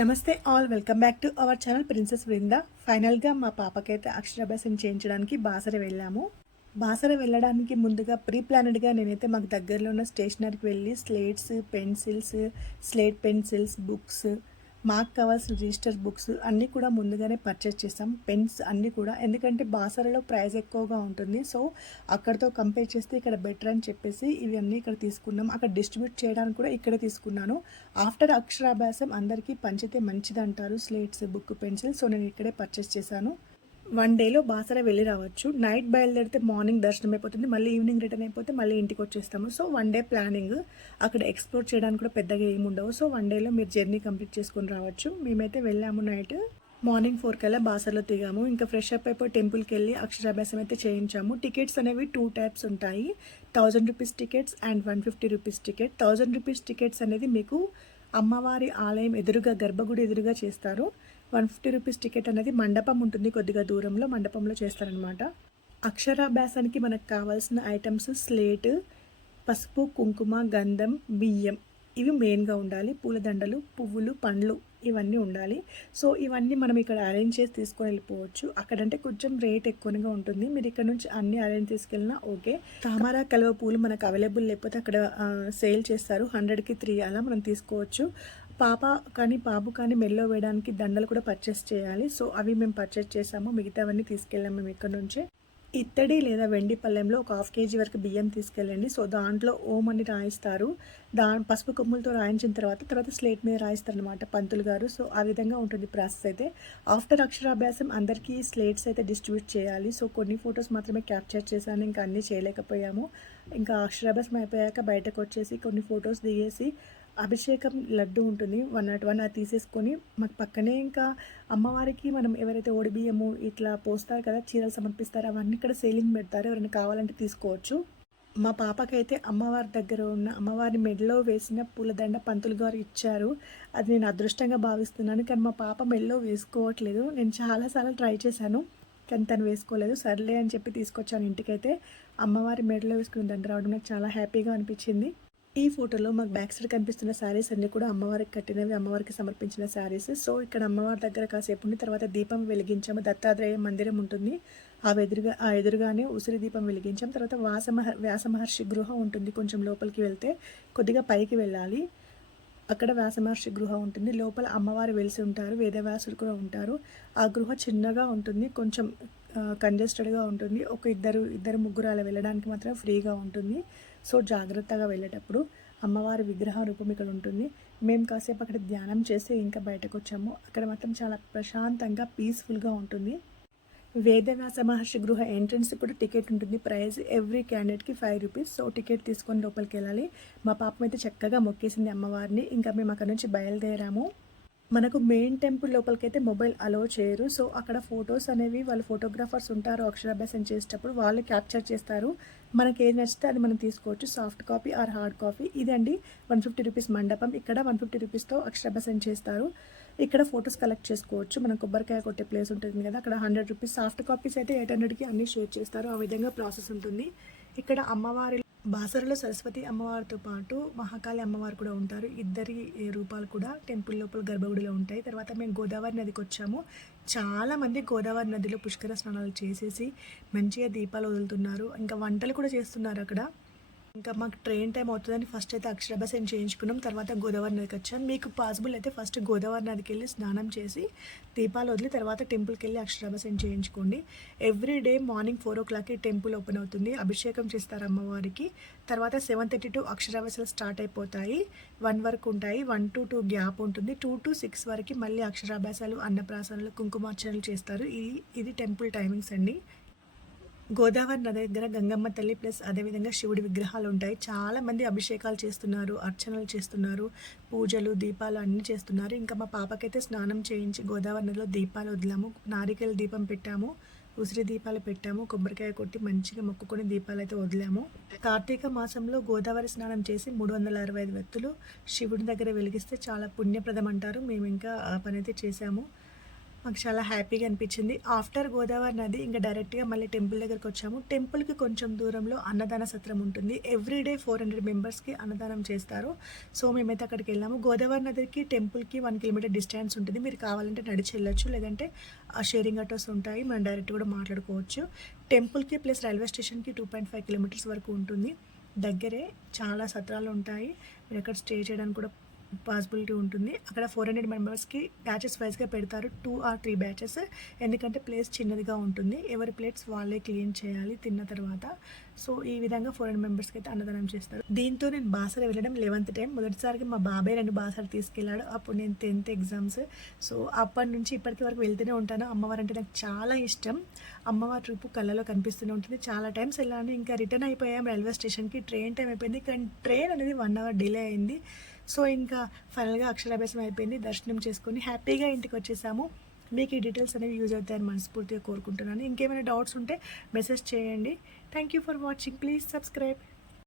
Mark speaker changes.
Speaker 1: నమస్తే all welcome back to our channel princess Brinda ఫైనల్గా మా పాపకైతే అక్షరాభ్యాసం చేయించడానికి బాసర వెళ్ళాము. బాసర వెళ్ళడానికి ముందుగా ప్రీ ప్లానెడ్గా నేనైతే మాకు దగ్గరలో ఉన్న స్టేషనరీకి వెళ్ళి slates pencils slate pencils books మాకు కావాల్సిన రిజిస్టర్ బుక్స్ అన్నీ కూడా ముందుగానే పర్చేస్ చేసాం పెన్స్ అన్నీ కూడా. ఎందుకంటే బాసరలో ప్రైస్ ఎక్కువగా ఉంటుంది. సో అక్కడతో కంపేర్ చేస్తే ఇక్కడ బెటర్ అని చెప్పేసి ఇవి అన్నీ ఇక్కడ తీసుకున్నాం. అక్కడ డిస్ట్రిబ్యూట్ చేయడానికి కూడా ఇక్కడే తీసుకున్నాను. ఆఫ్టర్ అక్షరాభ్యాసం అందరికీ పంచితే మంచిది అంటారు స్లేట్స్ బుక్ పెన్సిల్ సో నేను ఇక్కడే పర్చేస్ చేశాను. వన్ డేలో బాసర వెళ్ళి రావచ్చు. నైట్ బయలుదేరితే మార్నింగ్ దర్శనం అయిపోతుంది. మళ్ళీ ఈవినింగ్ రిటర్న్ అయిపోతే మళ్ళీ ఇంటికి వచ్చేస్తాము. So one day planning. అక్కడ ఎక్స్ప్లోర్ చేయడానికి కూడా పెద్దగా ఏమి ఉండవు. సో వన్ డేలో మీరు జర్నీ కంప్లీట్ చేసుకొని రావచ్చు. మేమైతే వెళ్ళాము నైట్. మార్నింగ్ ఫోర్ కల్లా బాసర్లో దిగాము. ఇంకా ఫ్రెష్ అప్ అయిపోయి టెంపుల్కి వెళ్ళి అక్షరాభ్యాసం అయితే చేయించాము. టికెట్స్ అనేవి టూ టైప్స్ ఉంటాయి. Thousand rupees tickets and one fifty rupees ticket. Thousand rupees tickets అనేది మీకు అమ్మవారి ఆలయం ఎదురుగా గర్భగుడి ఎదురుగా చేస్తారు. వన్ ఫిఫ్టీ రూపీస్ టికెట్ అనేది మండపం ఉంటుంది కొద్దిగా దూరంలో మండపంలో చేస్తారనమాట అక్షరాభ్యాసానికి మనకు కావాల్సిన ఐటమ్స్ స్లేట్ పసుపు కుంకుమ గంధం బియ్యం ఇవి మెయిన్గా ఉండాలి. పూలదండలు పువ్వులు పండ్లు ఇవన్నీ ఉండాలి. సో ఇవన్నీ మనం ఇక్కడ అరేంజ్ చేసి తీసుకొని వెళ్ళిపోవచ్చు. అక్కడంటే కొంచెం రేట్ ఎక్కువగా ఉంటుంది. మీరు ఇక్కడ నుంచి అన్ని అరేంజ్ తీసుకెళ్ళినా ఓకే. తామరా కలువ పూలు మనకు అవైలబుల్ లేకపోతే అక్కడ సేల్ చేస్తారు. హండ్రెడ్కి త్రీ అలా మనం తీసుకోవచ్చు. పాప కానీ బాబు కానీ మెల్లో వేయడానికి దండలు కూడా పర్చేస్ చేయాలి. సో అవి మేము పర్చేస్ చేసాము. మిగతావన్నీ తీసుకెళ్ళాము మేము ఇక్కడ నుంచే. ఇత్తడి లేదా వెండి పళ్ళెంలో ఒక హాఫ్ కేజీ వరకు బియ్యం తీసుకెళ్ళండి. సో దాంట్లో ఓం అని రాయిస్తారు. దా పసుపు కొమ్ములతో రాయించిన తర్వాత తర్వాత స్లేట్ మీద రాయిస్తారు అనమాట పంతులు గారు. సో ఆ విధంగా ఉంటుంది ప్రాసెస్ అయితే. ఆఫ్టర్ అక్షరాభ్యాసం అందరికీ స్లేట్స్ అయితే డిస్ట్రిబ్యూట్ చేయాలి. సో కొన్ని ఫొటోస్ మాత్రమే క్యాప్చర్ చేశాను. ఇంకా అన్నీ చేయలేకపోయాము. ఇంకా అక్షరాభ్యాసం అయిపోయాక బయటకు వచ్చేసి కొన్ని ఫొటోస్ దిగేసి అభిషేకం లడ్డు ఉంటుంది. వన్ నాట్ వన్ అది తీసేసుకొని మాకు పక్కనే ఇంకా అమ్మవారికి మనం ఎవరైతే బియ్యము ఇట్లా పోస్తారు కదా చీరలు సమర్పిస్తారు అవన్నీ ఇక్కడ సేలింగ్ పెడతారు. ఎవరైనా కావాలంటే తీసుకోవచ్చు. మా పాపకైతే అమ్మవారి దగ్గర ఉన్న అమ్మవారి మెడలో వేసిన పూలదండ పంతులు గారు ఇచ్చారు. అది నేను అదృష్టంగా భావిస్తున్నాను. కానీ మా పాప మెడలో వేసుకోవట్లేదు. నేను చాలాసార్లు ట్రై చేశాను. కానీ తను వేసుకోలేదు. సర్లే అని చెప్పి తీసుకొచ్చాను ఇంటికైతే. అమ్మవారి మెడలో వేసుకుని దండ రావడం నాకు చాలా హ్యాపీగా అనిపించింది. ఈ ఫోటోలో మాకు బ్యాక్ సైడ్ కనిపిస్తున్న శారీస్ అన్ని కూడా అమ్మవారికి కట్టినవి అమ్మవారికి సమర్పించిన శారీస్ సో ఇక్కడ అమ్మవారి దగ్గర కాసేపు ఉండి తర్వాత దీపం వెలిగించాము. దత్తాత్రేయ మందిరం ఉంటుంది. ఆ ఎదురుగా ఆ ఎదురుగానే ఉసిరి దీపం వెలిగించాం తర్వాత వాసమహ వ్యాసమహర్షి గృహ ఉంటుంది కొంచెం లోపలికి వెళ్తే. కొద్దిగా పైకి వెళ్ళాలి. అక్కడ వ్యాసమహర్షి గృహ ఉంటుంది. లోపల అమ్మవారు వెలిసి ఉంటారు. వేదవ్యాసులు కూడా ఉంటారు. ఆ గృహ చిన్నగా ఉంటుంది. కొంచెం కంజెస్టెడ్గా ఉంటుంది. ఒక ఇద్దరు ఇద్దరు ముగ్గురు అలా వెళ్ళడానికి మాత్రం ఫ్రీగా ఉంటుంది. సో జాగ్రత్తగా వెళ్ళేటప్పుడు అమ్మవారి విగ్రహ రూపం ఇక్కడ ఉంటుంది. మేము కాసేపు అక్కడ ధ్యానం చేసి ఇంకా బయటకు వచ్చాము. అక్కడ మాత్రం చాలా ప్రశాంతంగా పీస్ఫుల్గా ఉంటుంది. వేదవ్యాస మహర్షి గృహ ఎంట్రన్స్ కూడా టికెట్ ఉంటుంది. ప్రైస్ ఎవ్రీ క్యాండిడేట్కి ఫైవ్ రూపీస్. సో టికెట్ తీసుకొని లోపలికి వెళ్ళాలి. మా పాపం అయితే చక్కగా మొక్కేసింది అమ్మవారిని. ఇంకా మేము అక్కడ నుంచి బయలుదేరాము. మనకు మెయిన్ టెంపుల్ లోపలికి అయితే మొబైల్ అలో చేయరు. సో అక్కడ ఫొటోస్ అనేవి వాళ్ళు ఫోటోగ్రాఫర్స్ ఉంటారు. అక్షరాభ్యాసం చేసేటప్పుడు వాళ్ళు క్యాప్చర్ చేస్తారు. మనకి ఏది నచ్చితే అది మనం తీసుకోవచ్చు. Soft copy or hard copy ఇదండి వన్ ఫిఫ్టీ రూపీస్ మండపం. ఇక్కడ వన్ ఫిఫ్టీ రూపీస్తో అక్షరాభ్యాసం చేస్తారు. ఇక్కడ ఫొటోస్ కలెక్ట్ చేసుకోవచ్చు. మనం కొబ్బరికాయ కొట్టే ప్లేస్ ఉంటుంది కదా అక్కడ హండ్రెడ్ రూపీస్ సాఫ్ట్ కాపీస్ అయితే ఎయిట్ హండ్రెడ్కి అన్ని షేర్ చేస్తారు. ఆ విధంగా ప్రాసెస్ ఉంటుంది. ఇక్కడ అమ్మవారి బాసరలో సరస్వతి అమ్మవారితో పాటు మహాకాళి అమ్మవారు కూడా ఉంటారు. ఇద్దరి రూపాలు కూడా టెంపుల్ లోపల గర్భగుడిలో ఉంటాయి. తర్వాత మేము గోదావరి నదికి వచ్చాము. చాలామంది గోదావరి నదిలో పుష్కర స్నానాలు చేసేసి మంచిగా దీపాలు వదులుతున్నారు. ఇంకా వంటలు కూడా చేస్తున్నారు అక్కడ. ఇంకా మాకు ట్రైన్ టైం అవుతుందని ఫస్ట్ అయితే అక్షరాభ్యాసం చేయించుకున్నాం తర్వాత గోదావరి నదికి వచ్చాం. మీకు పాసిబుల్ అయితే ఫస్ట్ గోదావరి నదికి వెళ్ళి స్నానం చేసి దీపాలు వదిలి తర్వాత టెంపుల్కి వెళ్ళి అక్షరాభ్యాసం చేయించుకోండి. ఎవ్రీ డే మార్నింగ్ ఫోర్ ఓ క్లాక్కి టెంపుల్ ఓపెన్ అవుతుంది. అభిషేకం చేస్తారు అమ్మవారికి. తర్వాత సెవెన్ థర్టీ టు అక్షరాభ్యాసాలు స్టార్ట్ అయిపోతాయి. వన్ వరకు ఉంటాయి. వన్ టు టూ గ్యాప్ ఉంటుంది. టూ టు సిక్స్ వరకు మళ్ళీ అక్షరాభ్యాసాలు అన్నప్రాసనలు కుంకుమార్చనలు చేస్తారు. ఇది ఇది టెంపుల్ టైమింగ్స్ అండి. గోదావరి నది దగ్గర గంగమ్మ తల్లి ప్లస్ అదేవిధంగా శివుడి విగ్రహాలు ఉంటాయి. చాలా మంది అభిషేకాలు చేస్తున్నారు అర్చనలు చేస్తున్నారు పూజలు దీపాలు అన్నీ చేస్తున్నారు. ఇంకా మా పాపకైతే స్నానం చేయించి గోదావరి నదిలో దీపాలు వదిలాము. నారికల దీపం పెట్టాము ఉసిరి దీపాలు పెట్టాము కొబ్బరికాయ కొట్టి మంచిగా మొక్కుకొని దీపాలు అయితే వదిలాము. కార్తీక మాసంలో గోదావరి స్నానం చేసి మూడు వందల అరవై ఐదు వ్యక్తులు శివుడి దగ్గర వెలిగిస్తే చాలా పుణ్యప్రదం అంటారు. మేము ఇంకా ఆ పని అయితే చేశాము. మాకు చాలా హ్యాపీగా అనిపించింది. ఆఫ్టర్ గోదావరి నది ఇంకా డైరెక్ట్గా మళ్ళీ టెంపుల్ దగ్గరికి వచ్చాము. టెంపుల్కి కొంచెం దూరంలో అన్నదాన సత్రం ఉంటుంది. ఎవ్రీడే ఫోర్ హండ్రెడ్ మెంబర్స్కి అన్నదానం చేస్తారు. సో మేమైతే అక్కడికి వెళ్ళాము. గోదావరి నదికి టెంపుల్కి వన్ కిలోమీటర్ డిస్టెన్స్ ఉంటుంది. మీరు కావాలంటే నడిచి వెళ్ళొచ్చు. లేదంటే ఆ షేరింగ్ ఆటోస్ ఉంటాయి. మనం డైరెక్ట్ కూడా మాట్లాడుకోవచ్చు. టెంపుల్కి ప్లస్ రైల్వే స్టేషన్కి టూ పాయింట్ ఫైవ్ కిలోమీటర్స్ వరకు ఉంటుంది. దగ్గరే చాలా సత్రాలు ఉంటాయి. మీరు అక్కడ స్టే చేయడానికి కూడా పాసిబిలిటీ ఉంటుంది. అక్కడ ఫోర్ హండ్రెడ్ మెంబర్స్కి బ్యాచెస్ వైజ్గా పెడతారు. టూ ఆర్ త్రీ బ్యాచెస్ ఎందుకంటే ప్లేస్ చిన్నదిగా ఉంటుంది. ఎవరి ప్లేట్స్ వాళ్ళే క్లీన్ చేయాలి తిన్న తర్వాత. సో ఈ విధంగా ఫోర్ హండ్రెడ్ మెంబర్స్కి అయితే అన్నదానం చేస్తారు. దీంతో నేను బాసర వెళ్ళడం లెవెంత్ టైం మొదటిసారికి మా బాబాయ్ రెండు బాసర తీసుకెళ్ళాడు. అప్పుడు నేను టెన్త్ ఎగ్జామ్స్ సో అప్పటి నుంచి ఇప్పటికి వరకు వెళ్తూనే ఉంటాను. అమ్మవారు అంటే నాకు చాలా ఇష్టం. అమ్మవారి ట్రిప్ కళ్ళలో కనిపిస్తూనే ఉంటుంది. చాలా టైమ్స్ వెళ్ళాను. ఇంకా రిటర్న్ అయిపోయాం. రైల్వే స్టేషన్కి ట్రైన్ టైం అయిపోయింది. కానీ ట్రైన్ అనేది వన్ అవర్ డిలే అయింది. సో ఇంకా ఫైనల్గా అక్షరాభ్యాసం అయిపోయింది. దర్శనం చేసుకొని హ్యాపీగా ఇంటికి వచ్చేసాము. మీకు ఈ డీటెయిల్స్ అనేవి యూజ్ అవుతాయని మనస్ఫూర్తిగా కోరుకుంటున్నాను. ఇంకేమైనా డౌట్స్ ఉంటే మెసేజ్ చేయండి. Thank you for watching. Please subscribe.